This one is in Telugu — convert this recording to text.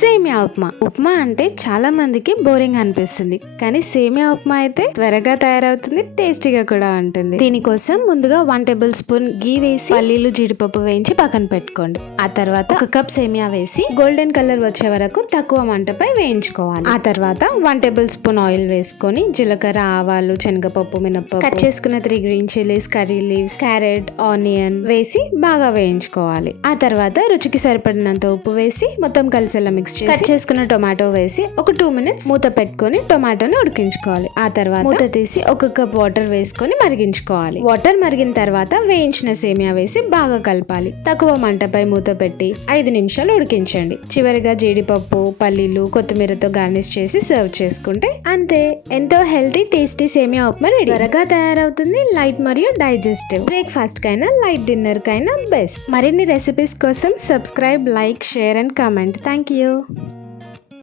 సేమియా ఉప్మా. ఉప్మా అంటే చాలా మందికి బోరింగ్ అనిపిస్తుంది, కానీ సేమియా ఉప్మా అయితే త్వరగా తయారవుతుంది, టేస్టీగా కూడా ఉంటుంది. దీనికోసం ముందుగా 1 టేబుల్ స్పూన్ గీ వేసి పల్లీలు జీడిపప్పు వేయించి పక్కన పెట్టుకోండి. ఆ తర్వాత 1 కప్ సేమియా వేసి గోల్డెన్ కలర్ వచ్చే వరకు తక్కువ మంటపై వేయించుకోవాలి. ఆ తర్వాత 1 టేబుల్ స్పూన్ ఆయిల్ వేసుకొని జీలకర్ర, ఆవాలు, శనగపప్పు, మినపప్పు, కట్ చేసుకున్న 3 green chillies, curry leaves, carrot, onion వేసి బాగా వేయించుకోవాలి. ఆ తర్వాత రుచికి సరిపడినంత ఉప్పు వేసి మొత్తం కలిసేలా మిక్స్ చేసి కట్ చేసుకున్న టొమాటో వేసి ఒక 2 మినిట్స్ మూత పెట్టుకొని టొమాటోని ఉడికించుకోవాలి. ఆ తర్వాత మూత తీసి 1 కప్ వాటర్ వేసుకొని మరిగించుకోవాలి. వాటర్ మరిగిన తర్వాత వేయించిన సేమియా వేసి బాగా కలపాలి. తక్కువ మంటపై మూత పెట్టి 5 నిమిషాలు ఉడికించండి. చివరిగా జీడిపప్పు, పల్లీలు, కొత్తిమీరతో గార్నిష్ చేసి సర్వ్ చేసుకుంటే అంతే, ఎంతో హెల్తీ టేస్టీ సేమియా ఉప్మా రెడీ. త్వరగా తయారవుతుంది, లైట్ మరియు డైజెస్టివ్. బ్రేక్ఫాస్ట్ కైనా లైట్ డిన్నర్ కైనా బెస్ట్. మరిన్ని రెసిపీస్ కోసం subscribe, like, share and comment. Thank you.